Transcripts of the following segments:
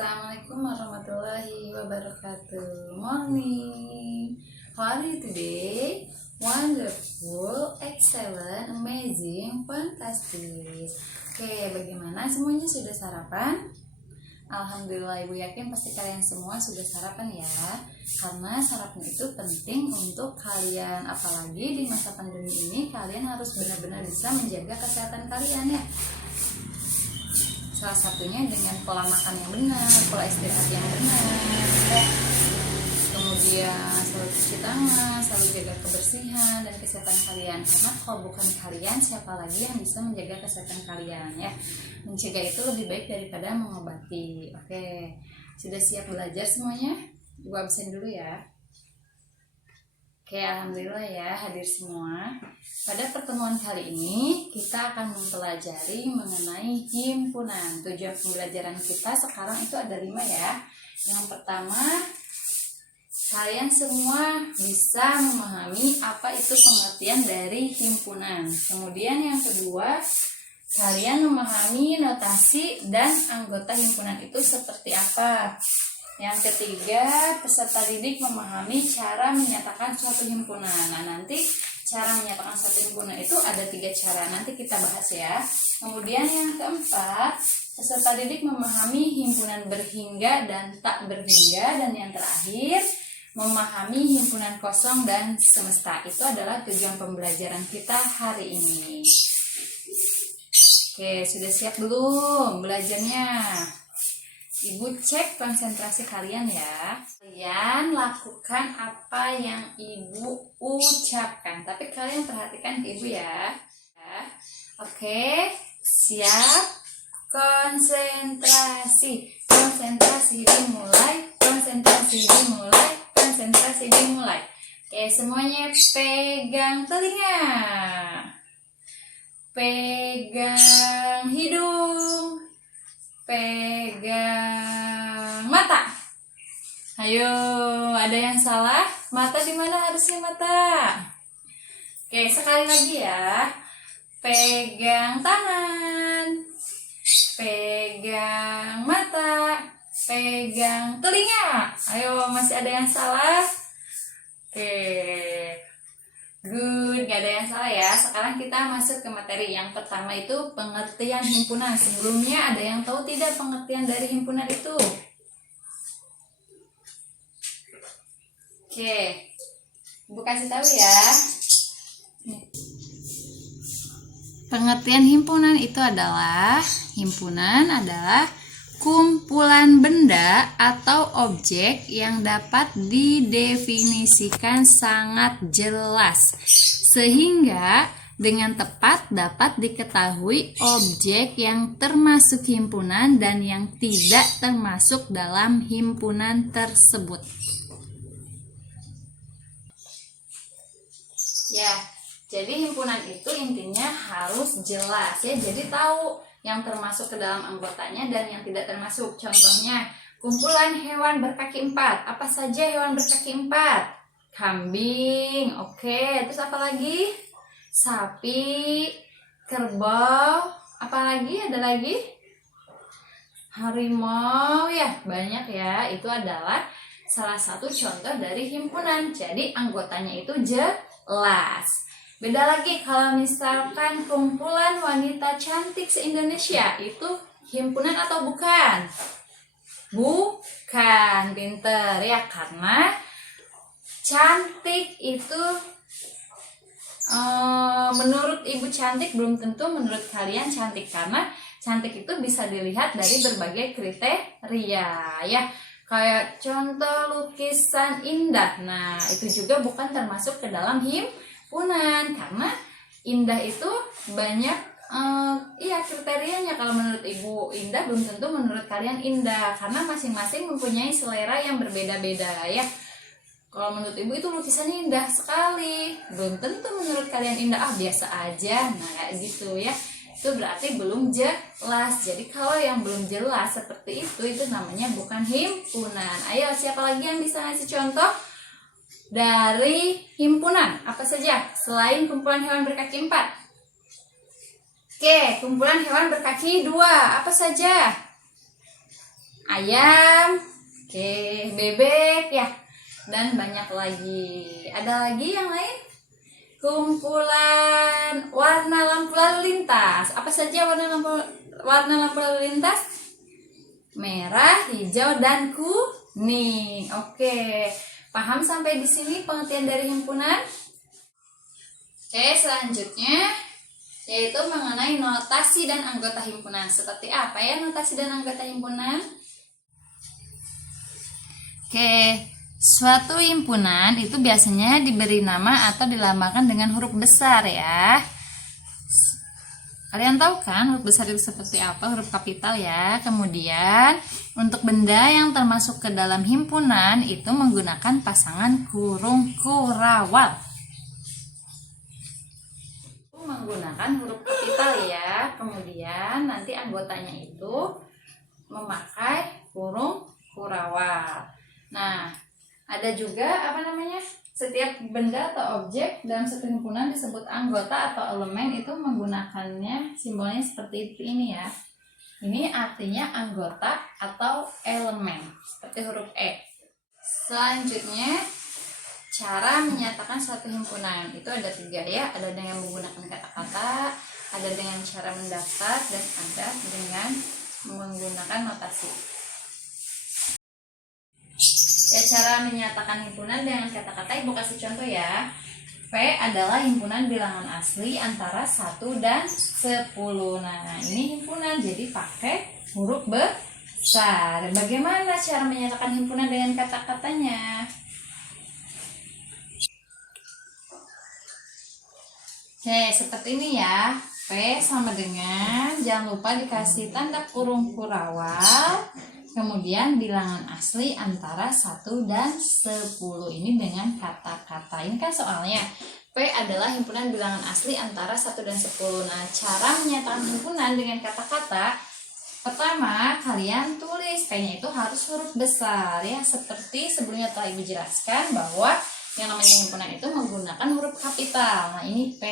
Assalamualaikum warahmatullahi wabarakatuh. Morning. How are you today? Wonderful, excellent, amazing, fantastic. Oke, bagaimana? Semuanya sudah sarapan? Alhamdulillah, Ibu yakin pasti kalian semua sudah sarapan ya. Karena sarapan itu penting untuk kalian, apalagi di masa pandemi ini kalian harus benar-benar bisa menjaga kesehatan kalian ya. Salah satunya dengan pola makan yang benar, pola istirahat yang benar, kemudian selalu cuci tangan, selalu jaga kebersihan dan kesehatan kalian. Karena kalau bukan kalian, siapa lagi yang bisa menjaga kesehatan kalian ya? Mencegah itu lebih baik daripada mengobati. Oke, sudah siap belajar semuanya? Ibu absen dulu ya. Oke, alhamdulillah ya hadir semua. Pada pertemuan kali ini kita akan mempelajari mengenai himpunan. Tujuan pembelajaran kita sekarang itu ada 5 ya. Yang pertama, kalian semua bisa memahami apa itu pengertian dari himpunan. Kemudian yang kedua, kalian memahami notasi dan anggota himpunan itu seperti apa. Yang ketiga, peserta didik memahami cara menyatakan suatu himpunan. Nah, nanti cara menyatakan suatu himpunan itu ada 3 cara. Nanti kita bahas ya. Kemudian yang keempat, peserta didik memahami himpunan berhingga dan tak berhingga. Dan yang terakhir, memahami himpunan kosong dan semesta. Itu adalah tujuan pembelajaran kita hari ini. Oke, sudah siap belum belajarnya? Ibu cek konsentrasi kalian ya. Kalian lakukan apa yang Ibu ucapkan. Tapi kalian perhatikan ke Ibu ya. Oke, siap. Konsentrasi. Konsentrasi dimulai. Konsentrasi dimulai. Konsentrasi dimulai. Oke, semuanya pegang telinga. Pegang hidung. Pegang mata. Ayo, ada yang salah? Mata di mana harusnya mata? Oke, sekali lagi ya. Pegang tangan. Pegang mata. Pegang telinga. Ayo, masih ada yang salah? Oke. Good, gak ada yang salah ya. Sekarang kita masuk ke materi. Yang pertama itu pengertian himpunan. Sebelumnya ada yang tahu tidak pengertian dari himpunan itu? Oke, Ibu kasih tahu ya. Pengertian himpunan itu adalah kumpulan benda atau objek yang dapat didefinisikan sangat jelas sehingga dengan tepat dapat diketahui objek yang termasuk himpunan dan yang tidak termasuk dalam himpunan tersebut. Ya, jadi himpunan itu intinya harus jelas ya. Jadi tahu yang termasuk ke dalam anggotanya dan yang tidak termasuk. Contohnya, kumpulan hewan berkaki 4. Apa saja hewan berkaki 4? Kambing, oke. Terus apa lagi? Sapi, kerbau, apa lagi? Ada lagi? Harimau ya, banyak ya. Itu adalah salah satu contoh dari himpunan. Jadi anggotanya itu jelas. Beda lagi kalau misalkan kumpulan wanita cantik se-Indonesia, itu himpunan atau bukan? Bukan, pinter ya. Karena cantik itu menurut Ibu cantik belum tentu menurut kalian cantik. Karena cantik itu bisa dilihat dari berbagai kriteria ya. Kayak contoh lukisan indah. Nah, itu juga bukan termasuk ke dalam himpunan karena indah itu banyak kriterianya. Kalau menurut Ibu indah belum tentu menurut kalian indah karena masing-masing mempunyai selera yang berbeda-beda ya. Kalau menurut Ibu itu lukisannya indah sekali, belum tentu menurut kalian indah, biasa aja. Nah, kayak gitu ya. Itu berarti belum jelas. Jadi kalau yang belum jelas seperti itu namanya bukan himpunan. Ayo, siapa lagi yang bisa ngasih contoh dari himpunan? Apa saja selain kumpulan hewan berkaki 4? Oke, kumpulan hewan berkaki 2. Apa saja? ayam, oke, bebek ya, dan banyak lagi. Ada lagi yang lain? Kumpulan warna lampu lalu lintas. Apa saja warna lampu lalu lintas? Merah, hijau, dan kuning. Oke, paham sampai di sini pengertian dari himpunan? Oke, selanjutnya yaitu mengenai notasi dan anggota himpunan. Seperti apa ya notasi dan anggota himpunan? Oke, suatu himpunan itu biasanya diberi nama atau dilambangkan dengan huruf besar ya. Kalian tahu kan huruf besar itu seperti apa? Huruf kapital ya. Kemudian untuk benda yang termasuk ke dalam himpunan itu menggunakan pasangan kurung kurawal. Menggunakan huruf kapital ya. Kemudian nanti anggotanya itu memakai kurung kurawal. Nah, ada juga setiap benda atau objek dalam satu himpunan disebut anggota atau elemen itu menggunakannya simbolnya seperti ini ya. Ini artinya anggota atau elemen seperti huruf E. Selanjutnya cara menyatakan suatu himpunan itu ada 3 ya. Ada dengan menggunakan kata-kata, ada dengan cara mendaftar, dan ada dengan menggunakan notasi. Ya, cara menyatakan himpunan dengan kata-kata ibu kasih contoh ya. P adalah himpunan bilangan asli antara 1 dan 10. Nah, ini himpunan jadi pakai huruf besar. Bagaimana cara menyatakan himpunan dengan kata-katanya? Oke, seperti ini ya. P sama dengan, jangan lupa dikasih tanda kurung kurawal. Kemudian bilangan asli antara 1 dan 10 ini dengan kata-kata. Ini kan soalnya P adalah himpunan bilangan asli antara 1 dan 10. Nah, cara menyatakan himpunan dengan kata-kata, pertama kalian tulis P-nya itu harus huruf besar ya. Seperti sebelumnya telah Ibu jelaskan bahwa yang namanya himpunan itu menggunakan huruf kapital. Nah, ini P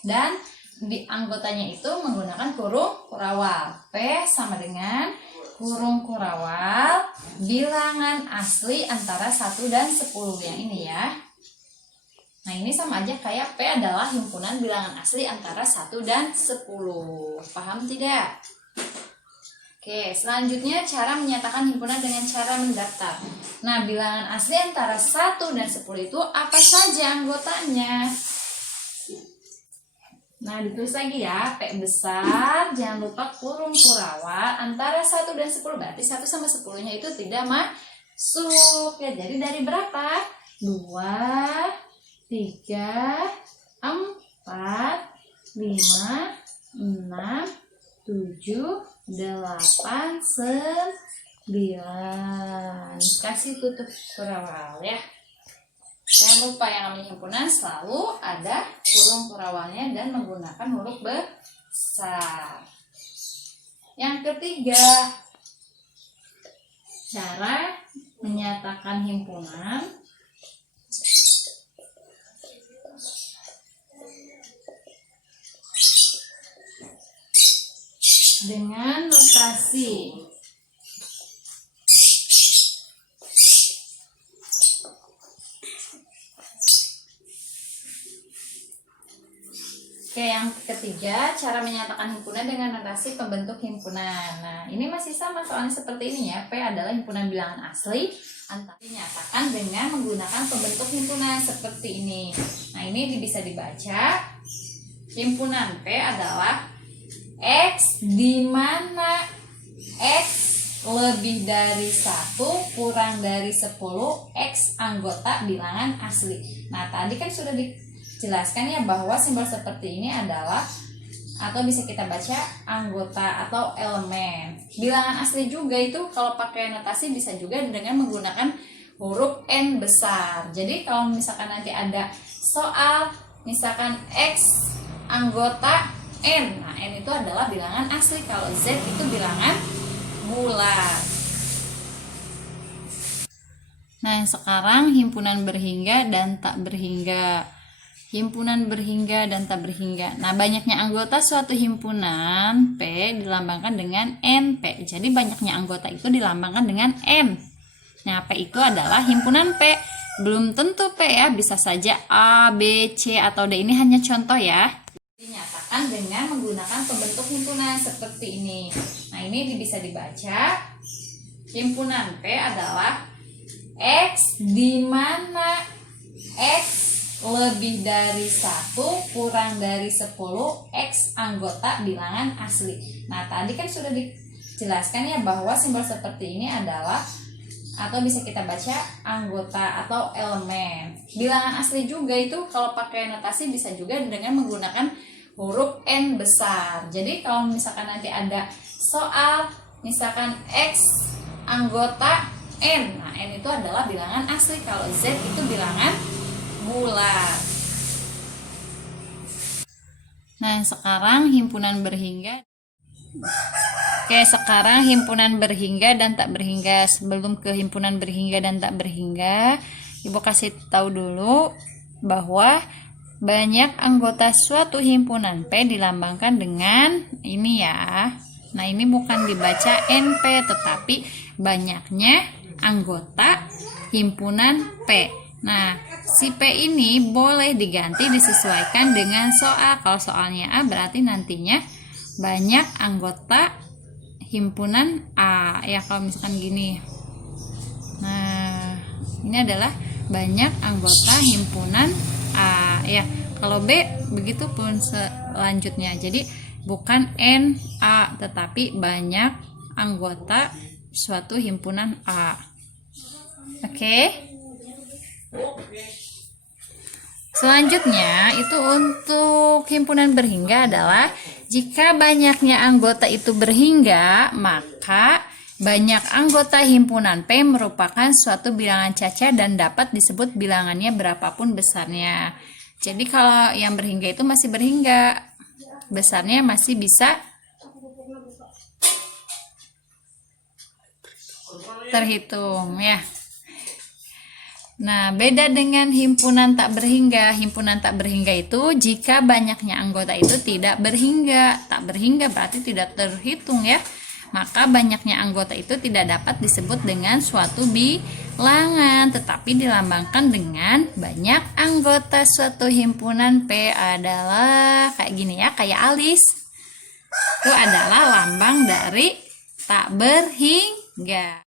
dan di anggotanya itu menggunakan kurung kurawal. P sama dengan kurung kurawal bilangan asli antara 1 dan 10 yang ini ya. Nah, ini sama aja kayak P adalah himpunan bilangan asli antara 1 dan 10. Paham tidak? Oke, selanjutnya cara menyatakan himpunan dengan cara mendaftar. Nah, bilangan asli antara 1 dan 10 itu apa saja anggotanya? Nah, ditulis lagi ya, P besar, jangan lupa kurung kurawal antara 1 dan 10, berarti 1 sama 10-nya itu tidak masuk. Ya, jadi dari berapa? 2, 3, 4, 5, 6, 7, 8, 9. Kasih tutup kurawal ya. Jangan lupa yang namanya himpunan selalu ada kurung kurawalnya dan menggunakan huruf besar. Yang ketiga, cara menyatakan himpunan dengan notasi. Oke, yang ketiga, cara menyatakan himpunan dengan notasi pembentuk himpunan. Nah, ini masih sama soalnya seperti ini ya. P adalah himpunan bilangan asli, dinyatakan dengan menggunakan pembentuk himpunan seperti ini. Nah, ini bisa dibaca. Himpunan P adalah X di mana X lebih dari 1 kurang dari 10 X anggota bilangan asli. Nah, tadi kan sudah dijelaskan ya bahwa simbol seperti ini adalah atau bisa kita baca anggota atau elemen. Bilangan asli juga itu kalau pakai notasi bisa juga dengan menggunakan huruf N besar. Jadi kalau misalkan nanti ada soal misalkan X anggota N, nah N itu adalah bilangan asli, kalau Z itu bilangan bulat. Nah, sekarang himpunan berhingga dan tak berhingga. himpunan berhingga dan tak berhingga. Nah, banyaknya anggota suatu himpunan P dilambangkan dengan NP. Jadi banyaknya anggota itu dilambangkan dengan N. Nah, P itu adalah himpunan P. Belum tentu P ya, bisa saja A, B, C, atau D. Ini hanya contoh ya. Dinyatakan dengan menggunakan pembentuk himpunan seperti ini. Nah, ini bisa dibaca. Himpunan P adalah X di mana X lebih dari 1 kurang dari 10 X anggota bilangan asli. Nah, tadi kan sudah dijelaskan ya bahwa simbol seperti ini adalah atau bisa kita baca anggota atau elemen. Bilangan asli juga itu kalau pakai notasi bisa juga dengan menggunakan huruf N besar. Jadi kalau misalkan nanti ada soal misalkan X anggota N, nah N itu adalah bilangan asli. Kalau Z itu bilangan bulat. Nah, sekarang himpunan berhingga. Oke, sekarang himpunan berhingga dan tak berhingga. Sebelum ke himpunan berhingga dan tak berhingga, Ibu kasih tahu dulu bahwa banyak anggota suatu himpunan P dilambangkan dengan ini ya. Nah, ini bukan dibaca NP tetapi banyaknya anggota himpunan P. Nah, si P ini boleh diganti disesuaikan dengan soal. Kalau soalnya A berarti nantinya banyak anggota himpunan A. Ya, kalau misalkan gini. Nah, ini adalah banyak anggota himpunan A. Ya, kalau B begitu pun selanjutnya. Jadi bukan N A tetapi banyak anggota suatu himpunan A. Oke? Selanjutnya itu untuk himpunan berhingga adalah jika banyaknya anggota itu berhingga, maka banyak anggota himpunan P merupakan suatu bilangan cacat dan dapat disebut bilangannya berapapun besarnya. Jadi kalau yang berhingga itu masih berhingga, besarnya masih bisa terhitung ya. Nah, beda dengan himpunan tak berhingga. Himpunan tak berhingga itu jika banyaknya anggota itu tidak berhingga. Tak berhingga berarti tidak terhitung ya. Maka banyaknya anggota itu tidak dapat disebut dengan suatu bilangan, tetapi dilambangkan dengan banyak anggota suatu himpunan P adalah kayak gini ya, kayak alis. Itu adalah lambang dari tak berhingga.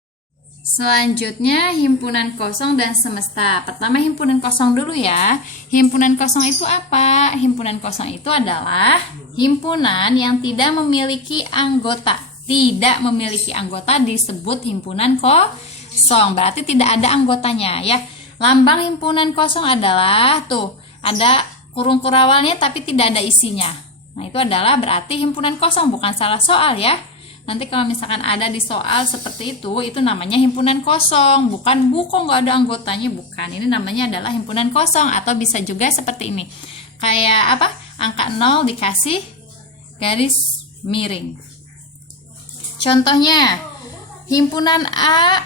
Selanjutnya himpunan kosong dan semesta. Pertama himpunan kosong dulu ya. Himpunan kosong itu apa? Himpunan kosong itu adalah himpunan yang tidak memiliki anggota. Tidak memiliki anggota disebut himpunan kosong. Berarti tidak ada anggotanya ya. Lambang himpunan kosong adalah tuh ada kurung kurawalnya tapi tidak ada isinya. Nah, itu adalah berarti himpunan kosong, bukan salah soal ya. Nanti kalau misalkan ada di soal seperti itu namanya himpunan kosong. Bukan buku nggak ada anggotanya, bukan. Ini namanya adalah himpunan kosong. Atau bisa juga seperti ini. Kayak apa? Angka 0 dikasih garis miring. Contohnya, himpunan A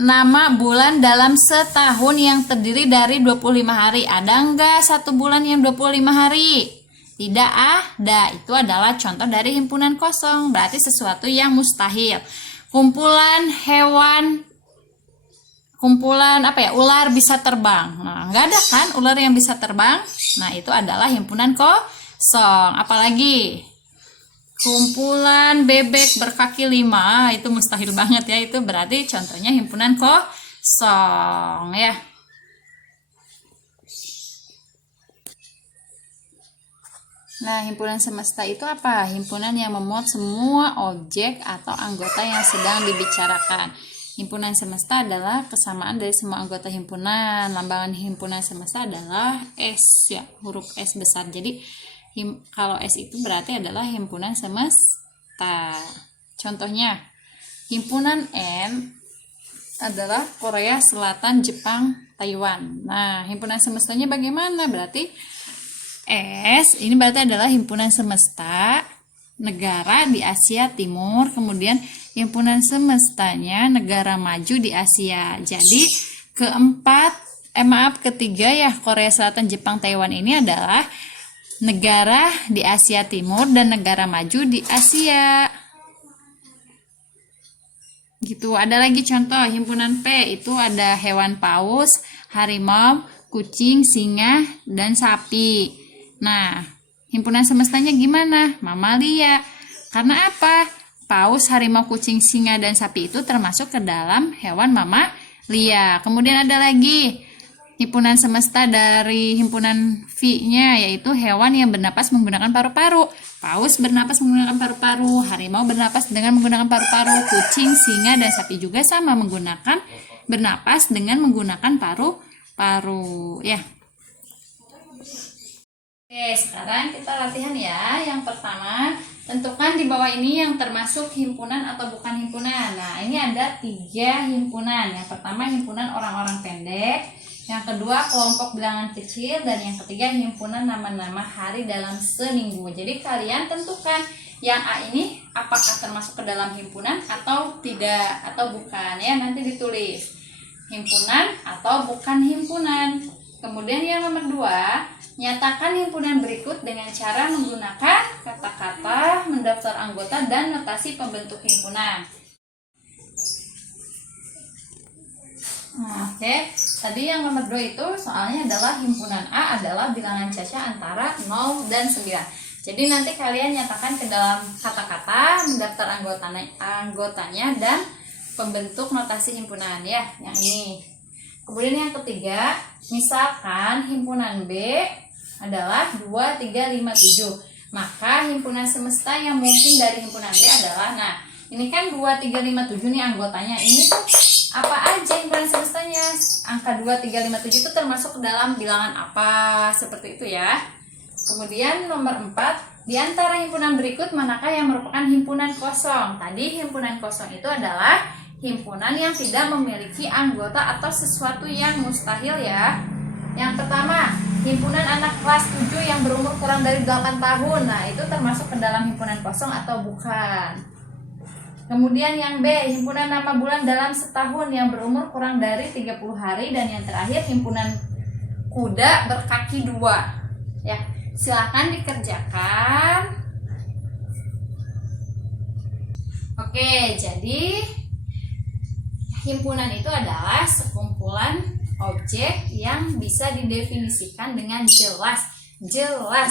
nama bulan dalam setahun yang terdiri dari 25 hari. Ada nggak satu bulan yang 25 hari? Tidak ada. Itu adalah contoh dari himpunan kosong. Berarti sesuatu yang mustahil. Kumpulan hewan, kumpulan ular bisa terbang. Nah, nggak ada kan ular yang bisa terbang. Nah, itu adalah himpunan kosong. Apalagi kumpulan bebek berkaki 5, itu mustahil banget ya. Itu berarti contohnya himpunan kosong ya. Nah, himpunan semesta itu apa? Himpunan yang memuat semua objek atau anggota yang sedang dibicarakan. Himpunan semesta adalah kesamaan dari semua anggota himpunan. Lambangan himpunan semesta adalah S ya, huruf S besar. Jadi kalau S itu berarti adalah himpunan semesta. Contohnya, himpunan N adalah Korea Selatan, Jepang, Taiwan. Nah, himpunan semestanya bagaimana? Berarti S ini berarti adalah himpunan semesta negara di Asia Timur, kemudian himpunan semestanya negara maju di Asia. Jadi ketiga ya, Korea Selatan, Jepang, Taiwan ini adalah negara di Asia Timur dan negara maju di Asia. Gitu. Ada lagi contoh himpunan P, itu ada hewan paus, harimau, kucing, singa, dan sapi. Nah, himpunan semestanya gimana? Mamalia. Karena apa? Paus, harimau, kucing, singa, dan sapi itu termasuk ke dalam hewan mamalia. Kemudian ada lagi himpunan semesta dari himpunan V-nya, yaitu hewan yang bernapas menggunakan paru-paru. Paus bernapas menggunakan paru-paru, harimau bernapas dengan menggunakan paru-paru, kucing, singa, dan sapi juga sama bernapas dengan menggunakan paru-paru ya. Oke, sekarang kita latihan ya. Yang pertama, tentukan di bawah ini yang termasuk himpunan atau bukan himpunan. Nah, ini ada 3 himpunan. Yang pertama himpunan orang-orang pendek, yang kedua kelompok bilangan kecil, dan yang ketiga himpunan nama-nama hari dalam seminggu. Jadi kalian tentukan yang A ini apakah termasuk ke dalam himpunan atau tidak, atau bukan ya, nanti ditulis himpunan atau bukan himpunan. Kemudian yang nomor 2, nyatakan himpunan berikut dengan cara menggunakan kata-kata, mendaftar anggota, dan notasi pembentuk himpunan. Nah, oke. Tadi yang nomor 2 itu soalnya adalah himpunan A adalah bilangan caca antara 0 dan 9. Jadi nanti kalian nyatakan ke dalam kata-kata, mendaftar anggotanya, dan pembentuk notasi himpunan ya, yang ini. Kemudian yang ketiga, misalkan himpunan B adalah 2, 3, 5, 7. Maka himpunan semesta yang mungkin dari himpunan B adalah, nah ini kan 2, 3, 5, 7 nih anggotanya. Ini tuh apa aja himpunan semestanya? Angka 2, 3, 5, 7 itu termasuk ke dalam bilangan apa? Seperti itu ya. Kemudian nomor 4, di antara himpunan berikut manakah yang merupakan himpunan kosong? Tadi himpunan kosong itu adalah himpunan yang tidak memiliki anggota atau sesuatu yang mustahil ya. Yang pertama, himpunan anak kelas 7 yang berumur kurang dari 8 tahun. Nah, itu termasuk ke dalam himpunan kosong atau bukan? Kemudian yang B, himpunan nama bulan dalam setahun yang berumur kurang dari 30 hari. Dan yang terakhir, himpunan kuda berkaki 2. Ya, silakan dikerjakan. Oke, jadi himpunan itu adalah sekumpulan objek yang bisa didefinisikan dengan jelas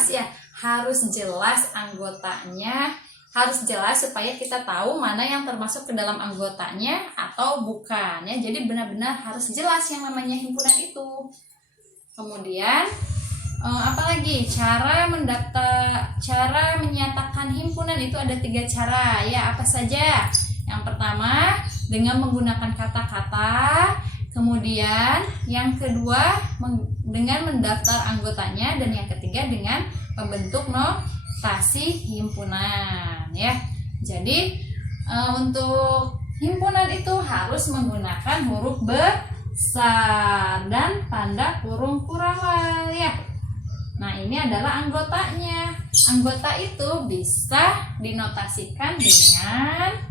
ya, harus jelas anggotanya, harus jelas supaya kita tahu mana yang termasuk ke dalam anggotanya atau bukan ya. Jadi benar-benar harus jelas yang namanya himpunan itu. Kemudian apalagi cara menyatakan himpunan itu ada 3 cara ya. Apa saja? Yang pertama dengan menggunakan kata-kata, kemudian yang kedua dengan mendaftar anggotanya, dan yang ketiga dengan membentuk notasi himpunan ya. Jadi untuk himpunan itu harus menggunakan huruf besar dan tanda kurung kurawal ya. Nah, ini adalah anggotanya. Anggota itu bisa dinotasikan dengan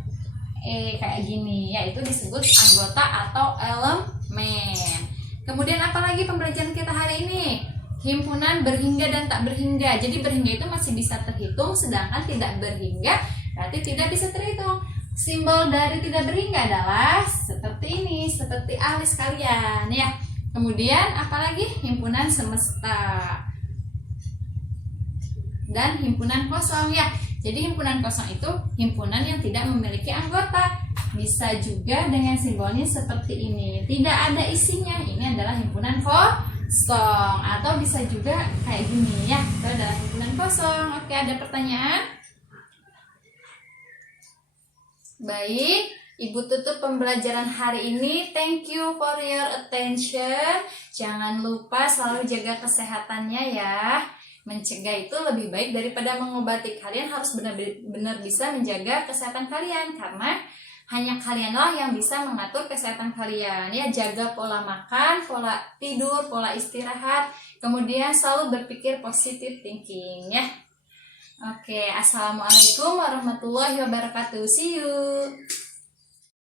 kayak gini, yaitu disebut anggota atau elemen. Kemudian apalagi pembelajaran kita hari ini? Himpunan berhingga dan tak berhingga. Jadi berhingga itu masih bisa terhitung, sedangkan tidak berhingga berarti tidak bisa terhitung. Simbol dari tidak berhingga adalah seperti ini, seperti alis kalian ya. Kemudian apalagi? Himpunan semesta dan himpunan kosong ya. Jadi himpunan kosong itu himpunan yang tidak memiliki anggota. Bisa juga dengan simbolnya seperti ini, tidak ada isinya. Ini adalah himpunan kosong. Atau bisa juga kayak gini ya, itu adalah himpunan kosong. Oke, ada pertanyaan? Baik, Ibu tutup pembelajaran hari ini. Thank you for your attention. Jangan lupa selalu jaga kesehatannya ya. Mencegah itu lebih baik daripada mengobati. Kalian harus benar-benar bisa menjaga kesehatan kalian, karena hanya kalianlah yang bisa mengatur kesehatan kalian ya. Jaga pola makan, pola tidur, pola istirahat, kemudian selalu berpikir positive thinking ya. Oke, assalamualaikum warahmatullahi wabarakatuh. See you.